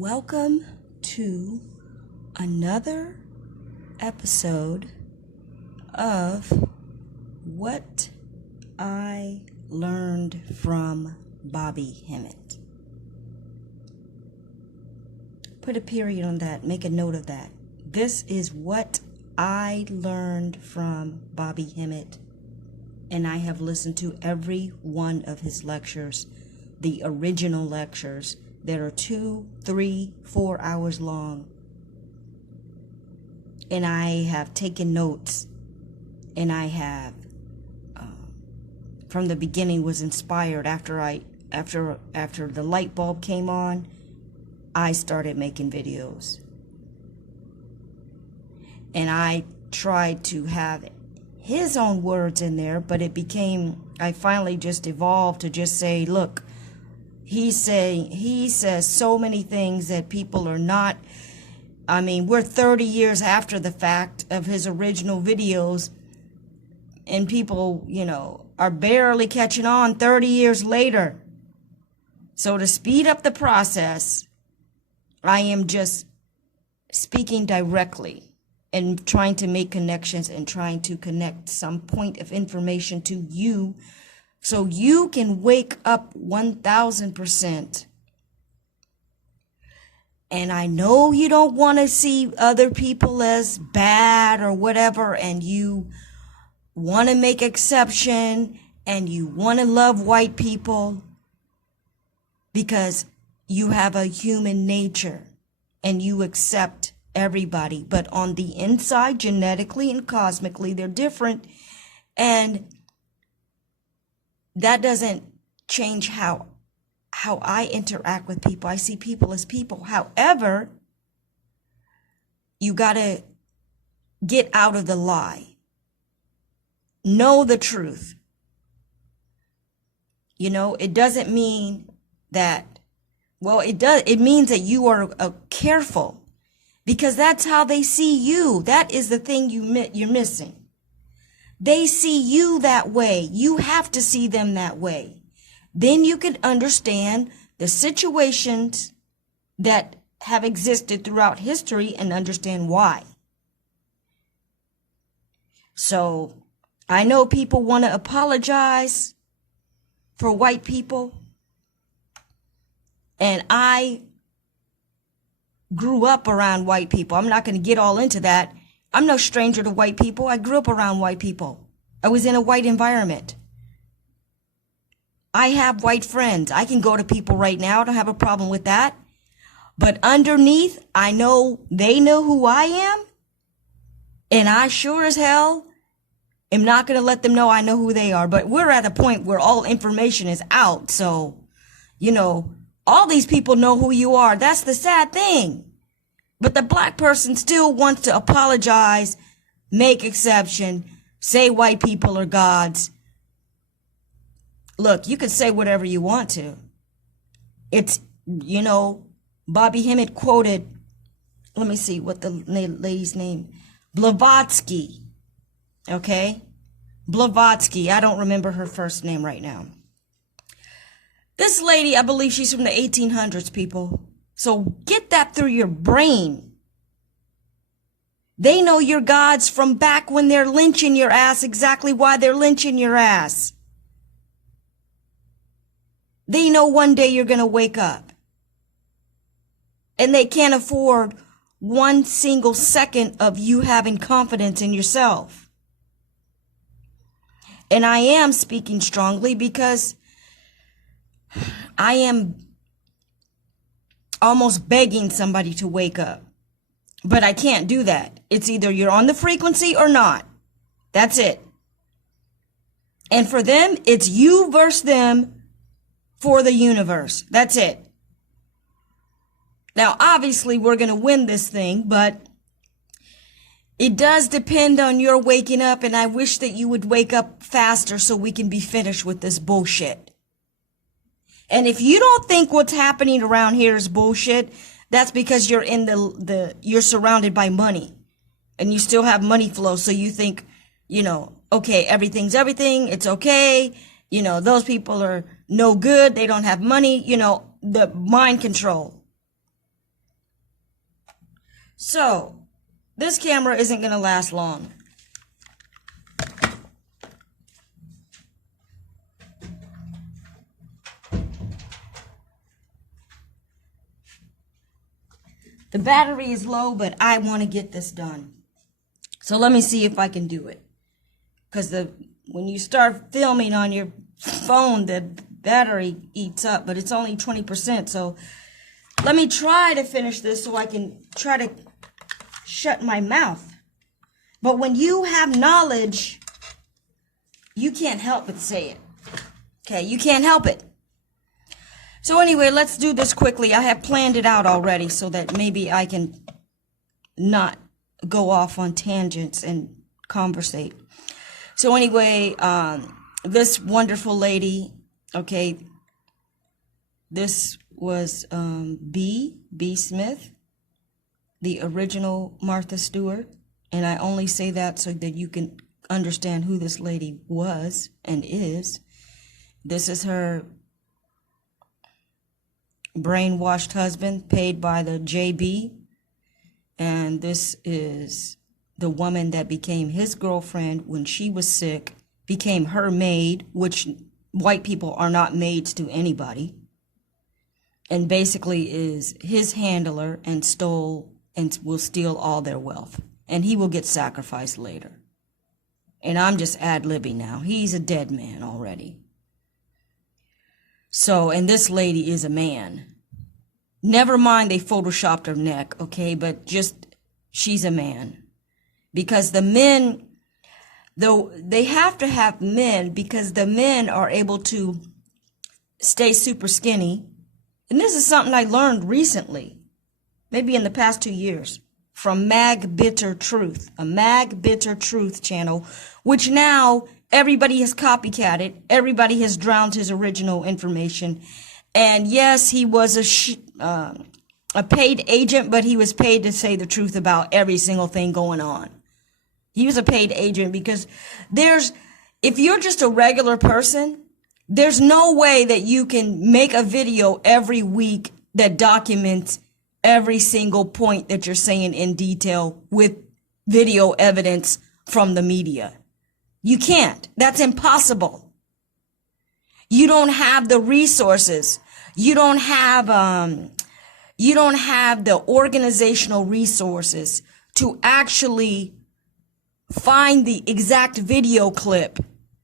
Welcome to another episode of What I Learned from Bobby Hemmett. Put a period on that, make a note of that. This is what I learned from Bobby Hemmett, and I have listened to every one of his lectures, the original lectures that are 2, 3, 4 hours long. And I have taken notes, and I have, from the beginning, was inspired. After the light bulb came on, I started making videos. And I tried to have his own words in there, but I finally just evolved to just say, look, he says so many things that people are not, we're 30 years after the fact of his original videos, and people, are barely catching on 30 years later. So to speed up the process, I am just speaking directly and trying to make connections and trying to connect some point of information to you so you can wake up 1000%. And I know you don't want to see other people as bad or whatever, and you want to make exception, and you want to love white people because you have a human nature and you accept everybody. But on the inside, genetically and cosmically, they're different. And that doesn't change how I interact with people. I see people as people. However, you got to get out of the lie. Know the truth. It doesn't mean that, it means that you are careful, because that's how they see you. That is the thing you're missing. They see you that way. You have to see them that way. Then you can understand the situations that have existed throughout history and understand why. So I know people want to apologize for white people. And I grew up around white people. I'm not going to get all into that. I'm no stranger to white people. I grew up around white people. I was in a white environment. I have white friends. I can go to people right now. I don't have a problem with that. But underneath, I know they know who I am. And I sure as hell am not going to let them know I know who they are. But we're at a point where all information is out. So, all these people know who you are. That's the sad thing. But the black person still wants to apologize, make exception, say white people are gods. Look, you can say whatever you want to. It's, Bobby Hemmett quoted, let me see what the lady's name, Blavatsky. Okay? Blavatsky. I don't remember her first name right now. This lady, I believe she's from the 1800s, people. So get that through your brain. They know your gods from back when they're lynching your ass, exactly why they're lynching your ass. They know one day you're going to wake up. And they can't afford one single second of you having confidence in yourself. And I am speaking strongly because I am almost begging somebody to wake up. But I can't do that. It's either you're on the frequency or not. That's it. And for them, it's you versus them for the universe. That's it. Now, obviously, we're going to win this thing, but it does depend on your waking up, and I wish that you would wake up faster so we can be finished with this bullshit. And if you don't think what's happening around here is bullshit, that's because you're in you're surrounded by money and you still have money flow. So you think, okay, everything's everything. It's okay. Those people are no good. They don't have money, the mind control. So, this camera isn't going to last long. The battery is low, but I want to get this done. So let me see if I can do it. Because when you start filming on your phone, the battery eats up, but it's only 20%. So let me try to finish this so I can try to shut my mouth. But when you have knowledge, you can't help but say it. Okay, you can't help it. So anyway, let's do this quickly. I have planned it out already so that maybe I can not go off on tangents and conversate. So anyway, this wonderful lady, okay, this was B. Smith, the original Martha Stewart. And I only say that so that you can understand who this lady was and is. This is her brainwashed husband paid by the JB. And this is the woman that became his girlfriend when she was sick, became her maid, which white people are not maids to anybody, and basically is his handler and stole and will steal all their wealth. And he will get sacrificed later. And I'm just ad-libbing now. He's a dead man already. So, and this lady is a man. Never mind they photoshopped her neck, okay? But just, she's a man. Because the men, though, they have to have men because the men are able to stay super skinny. And this is something I learned recently, maybe in the past 2 years, from Mag Bitter Truth, a Mag Bitter Truth channel, which now everybody has copycatted. Everybody has drowned his original information. And yes, he was a paid agent, but he was paid to say the truth about every single thing going on. He was a paid agent because if you're just a regular person, there's no way that you can make a video every week that documents every single point that you're saying in detail with video evidence from the media. You can't. That's impossible. You don't have the resources. You don't have the organizational resources to actually find the exact video clip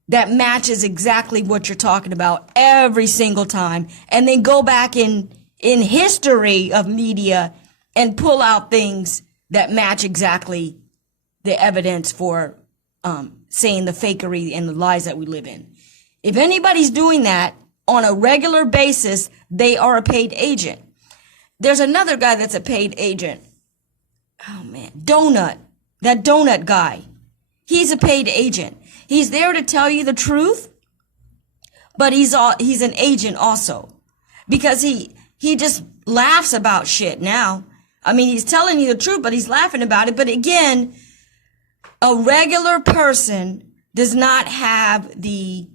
that matches exactly what you're talking about every single time, and then go back in history of media and pull out things that match exactly the evidence for saying the fakery and the lies that we live in. If anybody's doing that on a regular basis, they are a paid agent. There's another guy that's a paid agent. Oh man, that donut guy. He's a paid agent. He's there to tell you the truth, but he's an agent also, because he just laughs about shit now. I mean, he's telling you the truth, but he's laughing about it. But again, a regular person does not have the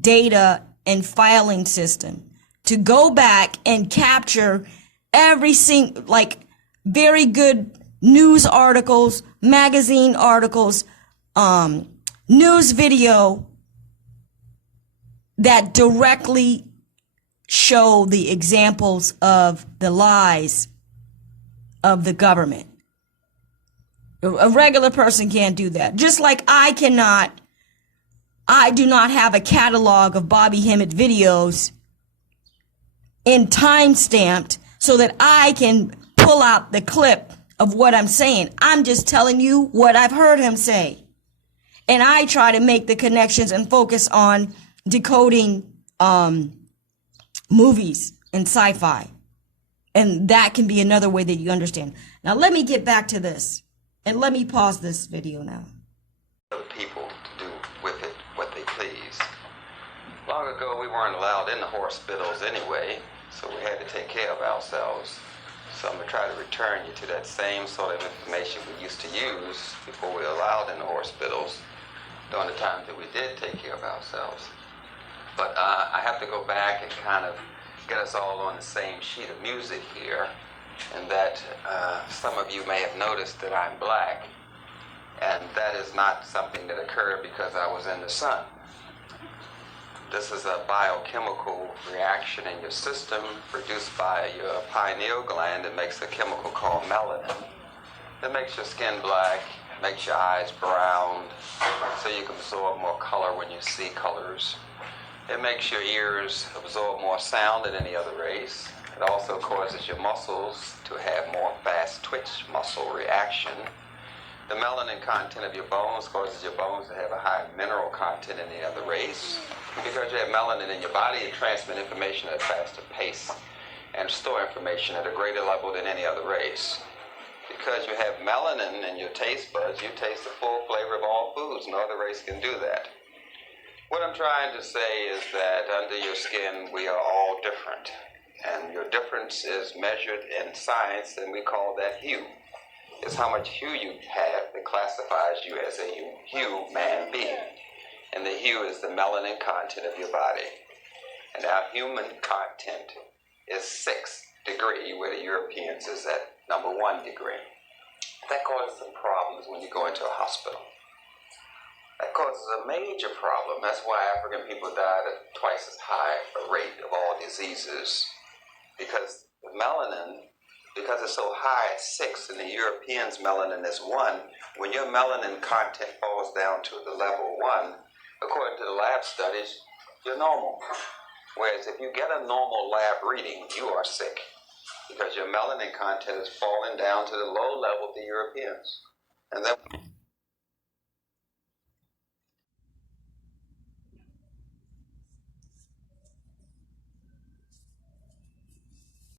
data and filing system to go back and capture every single, like, very good news articles, magazine articles, news video that directly show the examples of the lies of the government. A regular person can't do that. Just like I do not have a catalog of Bobby Hemmett videos in time stamped so that I can pull out the clip of what I'm saying. I'm just telling you what I've heard him say. And I try to make the connections and focus on decoding movies and sci-fi. And that can be another way that you understand. Now let me get back to this. And let me pause this video now. People to do with it what they please. Long ago we weren't allowed in the hospitals anyway, so we had to take care of ourselves. So I'm going to try to return you to that same sort of information we used to use before we were allowed in the hospitals during the times that we did take care of ourselves. But I have to go back and kind of get us all on the same sheet of music here, and that that some of you may have noticed that I'm black, and that is not something that occurred because I was in the sun. This is a biochemical reaction in your system produced by your pineal gland that makes a chemical called melanin. That makes your skin black, makes your eyes brown, so you can absorb more color when you see colors. It makes your ears absorb more sound than any other race. It also causes your muscles to have more fast twitch muscle reaction. The melanin content of your bones causes your bones to have a higher mineral content than any other race. Because you have melanin in your body, you transmit information at a faster pace and store information at a greater level than any other race. Because you have melanin in your taste buds, you taste the full flavor of all foods. No other race can do that. What I'm trying to say is that under your skin, we are all different. And your difference is measured in science, and we call that hue. It's how much hue you have that classifies you as a human being. And the hue is the melanin content of your body. And our human content is 6th degree, where the Europeans is at number 1 degree. That causes some problems when you go into a hospital. That causes a major problem. That's why African people died at twice as high a rate of all diseases. Because the melanin, because it's so high at 6 and the Europeans' melanin is 1, when your melanin content falls down to the level 1, according to the lab studies, you're normal. Whereas if you get a normal lab reading, you are sick. Because your melanin content is falling down to the low level of the Europeans. And then